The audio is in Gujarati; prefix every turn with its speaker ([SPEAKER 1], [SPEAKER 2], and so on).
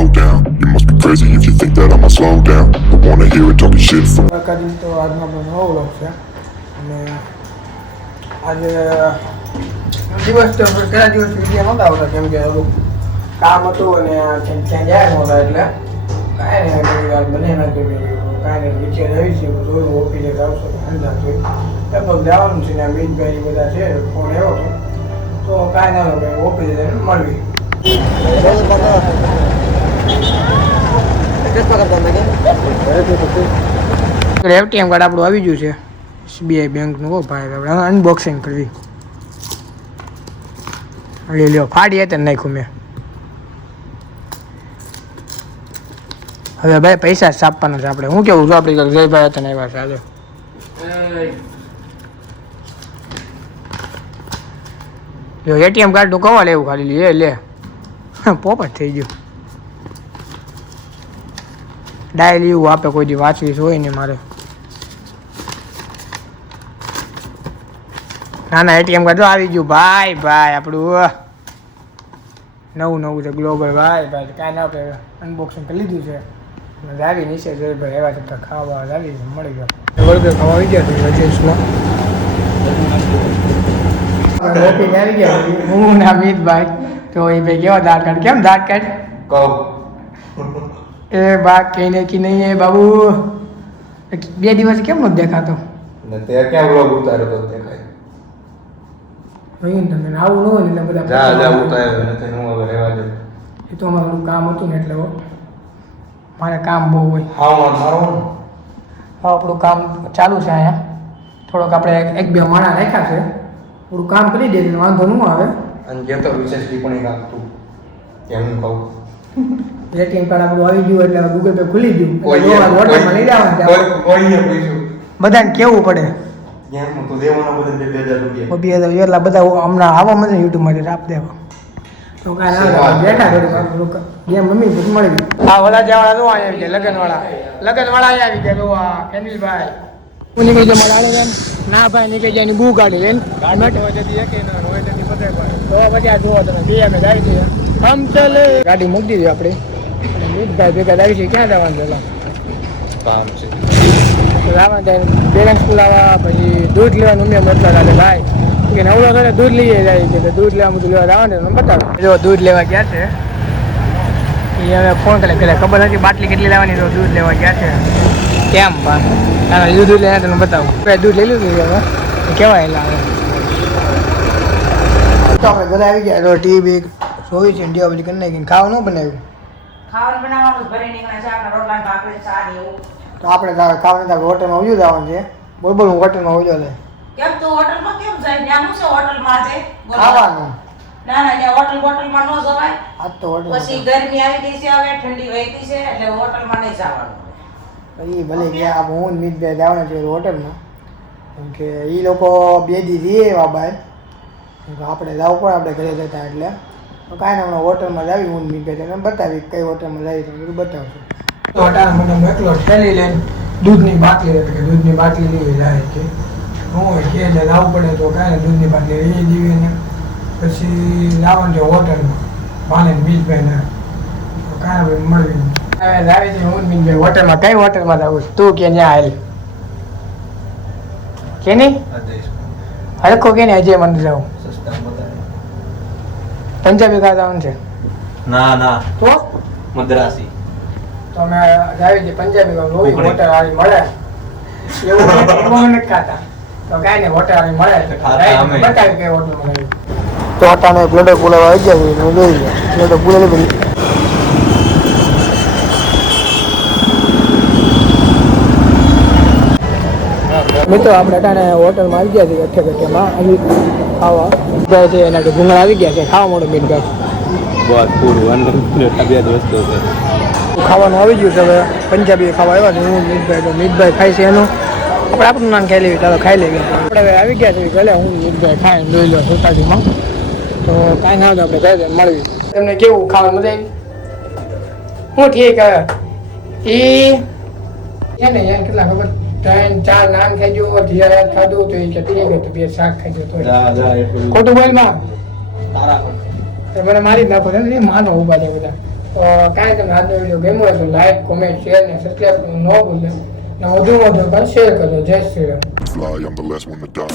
[SPEAKER 1] slow down. You must be crazy if you think that I'ma slow down. I wanna hear it talking shit from
[SPEAKER 2] કાકાજી તો આજનો આપણો નવો વ્લોગ છે અને આજે દિવસ તો ઘણા દિવસ વીડિયો નહોતા આવતા, કેમ કે ઓલું કામ હતું અને ત્યાં ક્યાં ગયા નહોતા એટલે કાંઈ નહીં બને નાખ્યું કાંઈ નહીં, વિચાર આવી છે જોયું ઓફિસે આવશે અંદાજ જોઈ લગભગ જવાનું છે ને મીતભાઈ બધા છે, ફોન આવ્યો હતો. તો કાંઈ ના ઓફિસે મળવી એટીએમ કાર્ડ આપણું આવી ગયું છે. એસબીઆઈ બેંકનું ભાઈ આપણે અનબોક્સિંગ કરવી. લે, લ્યો, ફાડી હતી નાખ્યું મેં. હવે ભાઈ, પૈસા છાપવાના છે આપણે. હું કેવું છું આપણે જયભાઈ હતા આવ્યા છે આજે જો એટીએમ કાર્ડનું કવા લેવું ખાલી? લે લે. પોપટ થઈ ગયું. ડાયલ એવું આપે, કોઈ દી વાંચવી હોય ને મારે. ના ના એટીએમ કાર્ડ આવી ગયું. ભાઈ ભાઈ, આપણું નવું નવું છે ગ્લોબલ. ભાઈ ભાઈ કાંઈ ના આપણે અનબોક્સિંગ કરી લીધું છે. લાવી આવી નીચે જોઈ ભાઈ, એવા તો ખાવા આવી મળી ગયો. વળગે ખાવા આવી ગયા છે રજેશમાં ઓફિસ આવી ગયા હું ના અમિતભાઈ. તો એ ભાઈ કેવા દાંત કાઢ કેમ દાંત કાઢ?
[SPEAKER 3] કહું.
[SPEAKER 2] એ બા કહીને કે નહીં એ બાબુ બે દિવસ કેમ નથી દેખાતો?
[SPEAKER 3] ને તે ક્યાં વ્લોગ ઉતાર્યો તો દેખાય.
[SPEAKER 2] ને તમે આવું ન હોય એટલે બધા
[SPEAKER 3] જા જા ઉતાર્યો નથી હું હવે રહેવા દે
[SPEAKER 2] એ તો અમારું કામ હતું ને એટલે મારે કામ બહુ હોય.
[SPEAKER 3] હા માર
[SPEAKER 2] હા આપણું કામ ચાલુ છે અહીંયા. થોડોક આપણે એક- બે માણા રાખ્યા છે. થોડું કામ કરી દે વાંધો ન આવે.
[SPEAKER 3] અને જે તો વિશેષ ટિપ્પણી રાખતું એમ કહું.
[SPEAKER 2] એટીએમ કાર્ડ આપણું આવી ગયું એટલે ગૂગલ પે ખુલી ગયું. હોટલમાં લઈ જવાનું બધાને કેવું પડે?
[SPEAKER 3] કેમ હું તો દેવાનો બધે બે હજાર
[SPEAKER 2] એટલા બધા હમણાં આવવા મને યુટ્યુબમાંથી રાપ દેવા. તો કાંઈ મમ્મી ભૂખ મળી હા વડા જવાળા નો આવી ગયા લગન વાળા લગન વાળા આવી ગયા તો આ કેનિલભાઈ હું નીકળી જાય મારા આલે ના ભાઈ નીકળી જાય બુ કાઢી લઈને તો પછી આ જુઓ તમે બે અમે જાય છે. આમ ચાલે. ગાડી મૂકી દીધી આપણે મિતભાઈ ભેગા આવી છે ક્યાં જવાનું પેલા?
[SPEAKER 3] કામ છે.
[SPEAKER 2] લાવવા જાય બેલેન્સ પુલાવા પછી દૂધ લેવાનું મેં મતલબ આવે ભાઈ. કે નવરો કરે દૂધ લઈએ જાય છે દૂધ લેવા બધું લેવા જવાનું મને બતાવો. જો દૂધ લેવા ગયા છે. એ હવે ફોન કરે પેલા ખબર નથી બાટલી કેટલી લેવાની તો દૂધ લેવા ગયા છે. કેમ પણ દૂધ લઈને તને બતાવો. પેલા દૂધ લઈ લીધું હવે. કેવાય લાવે તો આપણે ઘરે આવી ગયા તો ટીવી સોઈ છે ઇન્ડિયા બધી કરી નાખીને ખાવાનું બનાવ્યું.
[SPEAKER 4] ખાવાનું બનાવવાનું ઘરે નીકળે છે આપણે રોટલા ભાખરી ચા ને એવું.
[SPEAKER 2] તો આપણે ખાવાની તો હોટલમાં ઉજવું જવાનું છે. બોલ બોલ હું હોટલમાં ઉજો લે
[SPEAKER 4] કેમ તું હોટલમાં કેમ જાય? ત્યાં શું છે હોટલમાં છે
[SPEAKER 2] ખાવાનું.
[SPEAKER 4] ના ના ત્યાં હોટલ બોટલમાં ન જવાય.
[SPEAKER 2] આજ તો હોટલ
[SPEAKER 4] પછી ગરમી આવી ગઈ છે હવે ઠંડી વહેતી છે એટલે હોટલમાં નહીં જવાનું.
[SPEAKER 2] એ ભલે ગયા આ હું મિત બે જવાના છે હોટલમાં. કેમ કે એ લોકો બે દી રહીએ કેમ આપણે જવું પડે આપણે ઘરે જતા એટલે. કાંઈ ને હમણાં હોટલમાં લાવી હું મીઠે તેને બતાવી કઈ હોટલમાં લાવી તો બધું બતાવશું તો અટાણ મને હું એકલો ઠેલી લઈને દૂધની બાટલી હતી કે દૂધની બાટલી લેવી જાય કે. હું કે એટલે લાવવું પડે તો કાંઈ દૂધની બાટલી લઈ દીવી ને પછી લાવવાનું છે હોટલમાં માને મિતભાઈને. તો કાંઈ ભાઈ મળવી લાવી છે હું મિતભાઈ હોટલમાં કઈ હોટલમાં જવું છે? તું કે ત્યાં હાલ. કે નહીં? હરખો કે નહીં? અજય મને જાઉં
[SPEAKER 3] સસ્તા બતાવે
[SPEAKER 2] પંજાબી ખાતા જવાનું છે?
[SPEAKER 3] ના ના.
[SPEAKER 2] તો?
[SPEAKER 3] મદ્રાસી.
[SPEAKER 2] તો અમે લાવી છે પંજાબી ખાવા લોહી. હોટલ વાળી મળે. એવું નથી- ખાતા. તો કાંઈ નહીં હોટલ આવી મળે. બતાવી કઈ હોટલ મળે. તો આટાને બ્લડર પુલાવ આવી જાય હું જોઈ પુલાવ મિત્રો આપણે અટાણે હોટલમાં આવી ગયા છીએ અઠે કઠેમાં આવી ખાવા. છે એના ભૂંગળા આવી ગયા છે. ખાવા મળો મીઠભાઈ
[SPEAKER 3] ભાઈ. પૂરું તબિયત વસ્તુ છે.
[SPEAKER 2] ખાવાનું આવી ગયું છે હવે. પંજાબી ખાવા આવ્યા છે. હું મીતભાઈ તો મીતભાઈ ખાય છે એનું. આપણે આપણું નામ ખાઈ લેવી ચાલો ખાઈ લેવી. આપણે હવે આવી ગયા છે ભલે હું મીતભાઈ ખાઈને જોઈ લો સોસાયટીમાં. તો કાંઈ ના આપણે જઈને મળવી તમને કેવું ખાવાનું મજા આવી? હું ઠીક એ એને કેટલા ખબર? ત્રણ ચાર નાન ખાઈ ગયો ધીરા ખાધું તો એ કે ઠીક હતું બે શાક ખાઈ ગયો તો ખોટું બોલમાં
[SPEAKER 3] તારા
[SPEAKER 2] મને મારી ના પડે છે ને માનો ઊભા છે બધા. તો કાંઈ તમને આજનો વીડિયો ગમ્યો હોય તો લાઈક કોમેન્ટ શેર ને સબસ્ક્રાઈબ કરવાનું ન ભૂલતા ને વધુ વધુ પણ શેર કરજો. જય Shri Ram.
[SPEAKER 1] Fly, I'm the last one to die.